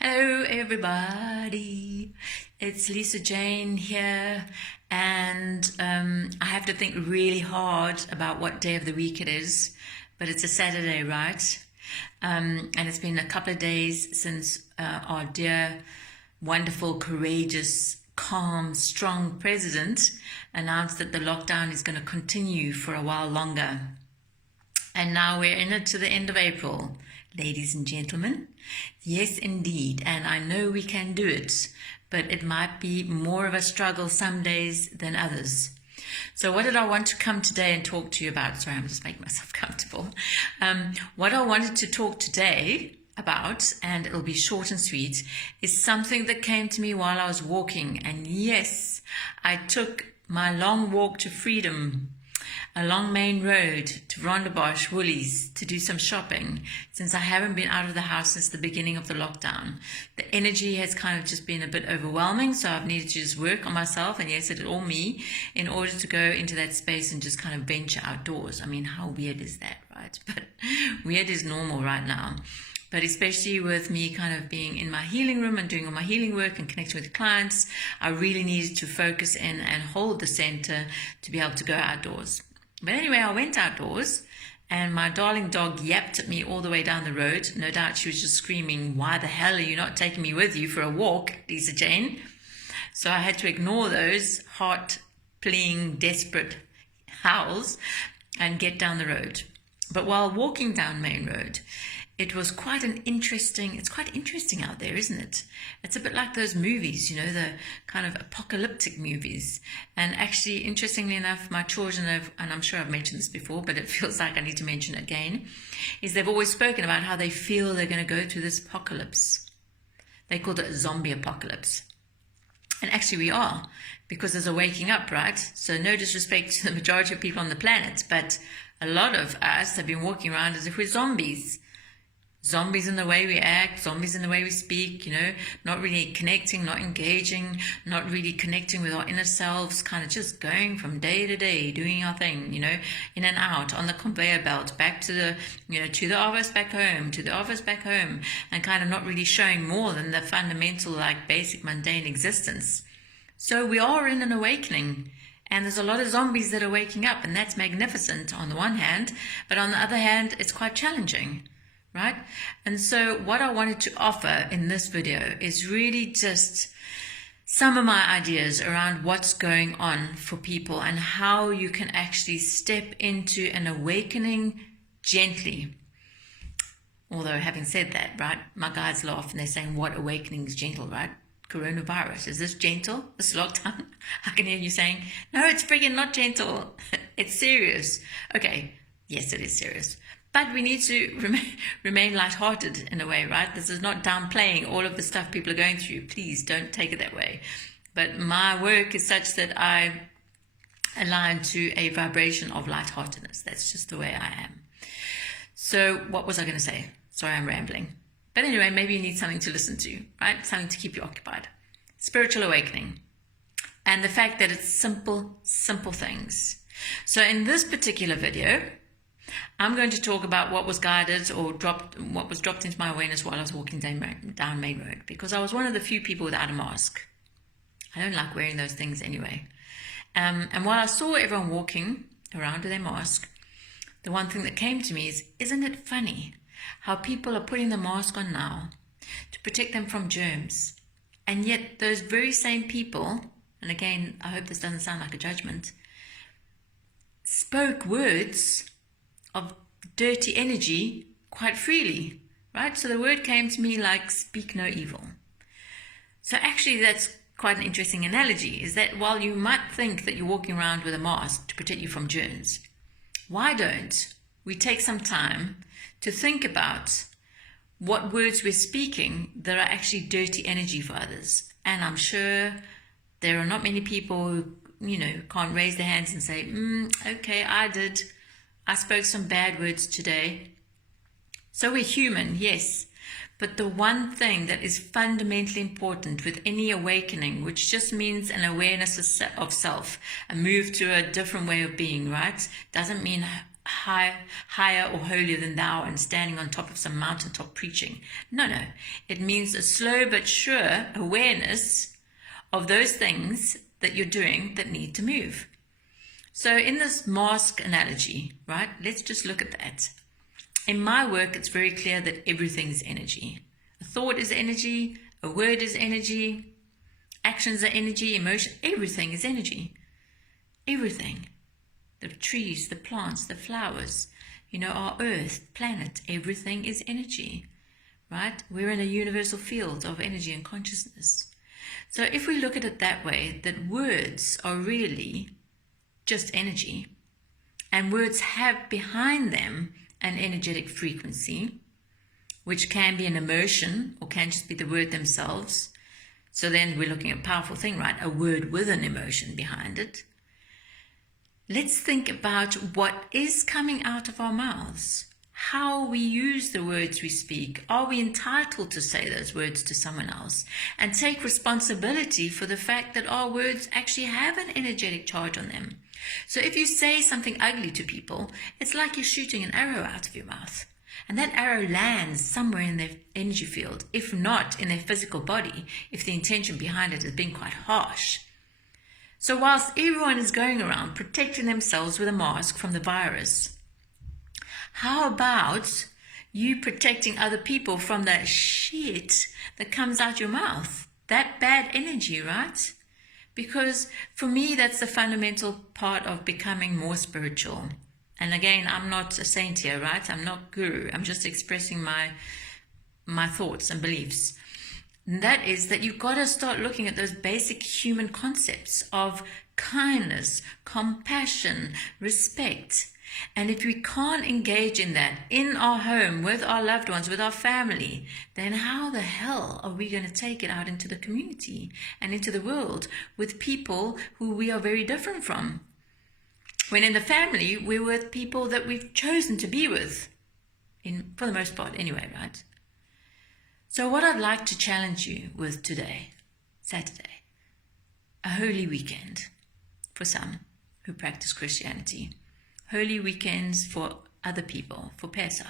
Hello, everybody. It's Lisa Jane here, and I have to think really hard about what day of the week it is, but it's a Saturday, right? And it's been a couple of days since our dear, wonderful, courageous, calm, strong president announced that the lockdown is going to continue for a while longer. And now we're in it to the end of April, ladies and gentlemen. Yes, indeed. And I know we can do it, but it might be more of a struggle some days than others. So what did I want to come today and talk to you about? Sorry, I'm just making myself comfortable. What I wanted to talk today about, and it'll be short and sweet, is something that came to me while I was walking. And yes, I took my long walk to freedom along Main Road to Rondebosch Woolies to do some shopping, since I haven't been out of the house since the beginning of the lockdown. The energy has kind of just been a bit overwhelming, so I've needed to just work on myself, and yes, it's all me, in order to go into that space and just kind of venture outdoors. I mean, how weird is that, right? But weird is normal right now. But especially with me kind of being in my healing room and doing all my healing work and connecting with clients, I really needed to focus in and hold the center to be able to go outdoors. But anyway, I went outdoors, and my darling dog yapped at me all the way down the road. No doubt she was just screaming, "Why the hell are you not taking me with you for a walk, Lisa Jane?" So I had to ignore those heart-pleading, desperate howls and get down the road. But while walking down Main Road, it's quite interesting out there, isn't it? It's a bit like those movies, the kind of apocalyptic movies. And actually, interestingly enough, my children have, and I'm sure I've mentioned this before, but it feels like I need to mention it again, is they've always spoken about how they feel they're going to go through this apocalypse. They called it a zombie apocalypse. And actually we are, because there's a waking up, right? So no disrespect to the majority of people on the planet, but a lot of us have been walking around as if we're zombies. Zombies in the way we act, zombies in the way we speak, not really connecting, not engaging, not really connecting with our inner selves, kind of just going from day to day, doing our thing, in and out on the conveyor belt, back to the office, back home, to the office, back home, and kind of not really showing more than the fundamental, basic mundane existence. So we are in an awakening. And there's a lot of zombies that are waking up, and that's magnificent on the one hand, but on the other hand, it's quite challenging. Right? And so what I wanted to offer in this video is really just some of my ideas around what's going on for people and how you can actually step into an awakening gently. Although having said that, right, my guys laugh and they're saying, what awakening is gentle, right? Coronavirus, is this gentle, this lockdown? I can hear you saying, no, it's friggin' not gentle. It's serious. Okay, yes, it is serious. But we need to remain lighthearted in a way, right? This is not downplaying all of the stuff people are going through. Please don't take it that way. But my work is such that I align to a vibration of lightheartedness. That's just the way I am. So what was I going to say? Sorry, I'm rambling. But anyway, maybe you need something to listen to, right? Something to keep you occupied. Spiritual awakening. And the fact that it's simple things. So in this particular video, I'm going to talk about what was guided or what was dropped into my awareness while I was walking down Main Road, because I was one of the few people without a mask. I don't like wearing those things anyway. And while I saw everyone walking around with their mask, the one thing that came to me is, isn't it funny how people are putting the mask on now to protect them from germs? And yet those very same people, and again, I hope this doesn't sound like a judgment, spoke words of dirty energy quite freely, right? So the word came to me like, speak no evil. So actually that's quite an interesting analogy, is that while you might think that you're walking around with a mask to protect you from germs, why don't we take some time to think about what words we're speaking that are actually dirty energy for others? And I'm sure there are not many people who, can't raise their hands and say, okay, I spoke some bad words today. So we're human, yes. But the one thing that is fundamentally important with any awakening, which just means an awareness of self, a move to a different way of being, right? Doesn't mean higher or holier than thou and standing on top of some mountaintop preaching. No. It means a slow but sure awareness of those things that you're doing that need to move. So in this mask analogy, right, let's just look at that. In my work, it's very clear that everything is energy. A thought is energy, a word is energy, actions are energy, emotion, everything is energy. Everything. The trees, the plants, the flowers, our earth, planet, everything is energy, right? We're in a universal field of energy and consciousness. So if we look at it that way, that words are really just energy, and words have behind them an energetic frequency, which can be an emotion or can just be the word themselves. So then we're looking at a powerful thing, right? A word with an emotion behind it. Let's think about what is coming out of our mouths, how we use the words we speak. Are we entitled to say those words to someone else? And take responsibility for the fact that our words actually have an energetic charge on them. So if you say something ugly to people, it's like you're shooting an arrow out of your mouth. And that arrow lands somewhere in their energy field, if not in their physical body, if the intention behind it has been quite harsh. So whilst everyone is going around protecting themselves with a mask from the virus, how about you protecting other people from that shit that comes out your mouth? That bad energy, right? Because for me, that's the fundamental part of becoming more spiritual. And again, I'm not a saint here, right? I'm not guru. I'm just expressing my thoughts and beliefs. And that is that you've got to start looking at those basic human concepts of kindness, compassion, respect. And if we can't engage in that in our home, with our loved ones, with our family, then how the hell are we going to take it out into the community and into the world with people who we are very different from? When in the family, we're with people that we've chosen to be with, for the most part anyway, right? So what I'd like to challenge you with today, Saturday, a holy weekend for some who practice Christianity, holy weekends for other people, for Pesach,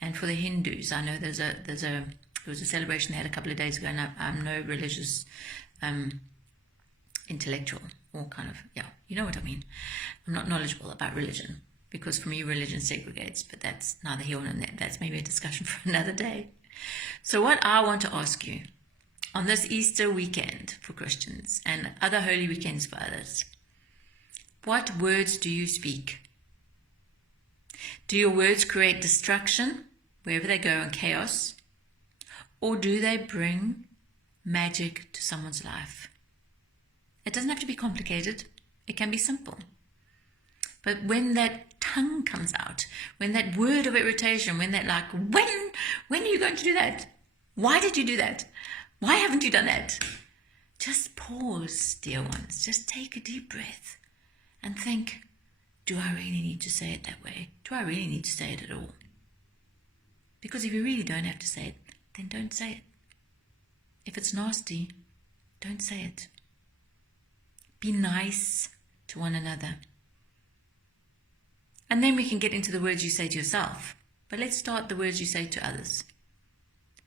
and for the Hindus. I know there was a celebration they had a couple of days ago, and I'm no religious intellectual, or kind of, you know what I mean. I'm not knowledgeable about religion, because for me religion segregates, but that's neither here nor there. That's maybe a discussion for another day. So what I want to ask you on this Easter weekend for Christians and other holy weekends for others, what words do you speak? Do your words create destruction wherever they go and chaos? Or do they bring magic to someone's life? It doesn't have to be complicated. It can be simple. But when that tongue comes out, when that word of irritation, when that when are you going to do that? Why did you do that? Why haven't you done that? Just pause, dear ones. Just take a deep breath and think, do I really need to say it that way? Do I really need to say it at all? Because if you really don't have to say it, then don't say it. If it's nasty, don't say it. Be nice to one another. And then we can get into the words you say to yourself. But let's start the words you say to others.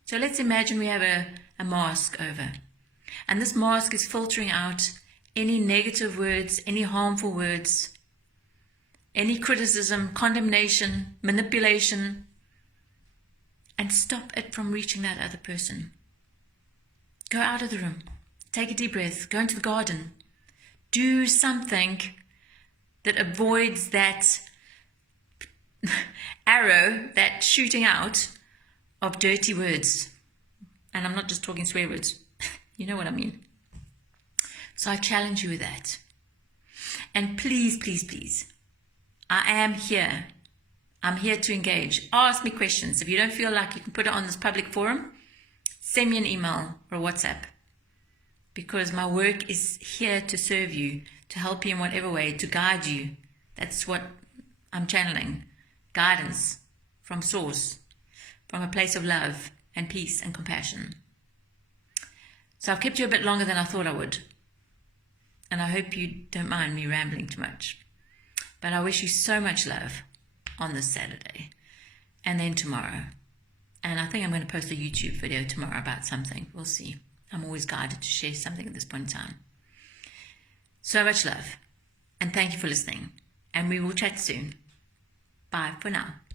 So let's imagine we have a mask over. And this mask is filtering out any negative words, any harmful words, any criticism, condemnation, manipulation, and stop it from reaching that other person. Go out of the room. Take a deep breath. Go into the garden. Do something that avoids that arrow, that shooting out of dirty words. And I'm not just talking swear words. You know what I mean. So I challenge you with that. And please, please, please, I am here. I'm here to engage. Ask me questions. If you don't feel like you can put it on this public forum, send me an email or a WhatsApp. Because my work is here to serve you, to help you in whatever way, to guide you. That's what I'm channeling. Guidance from source, from a place of love and peace and compassion. So I've kept you a bit longer than I thought I would. And I hope you don't mind me rambling too much. But I wish you so much love. on this Saturday, and then tomorrow. And I think I'm going to post a YouTube video tomorrow about something. We'll see. I'm always guided to share something at this point in time. So much love. And thank you for listening. And we will chat soon. Bye for now.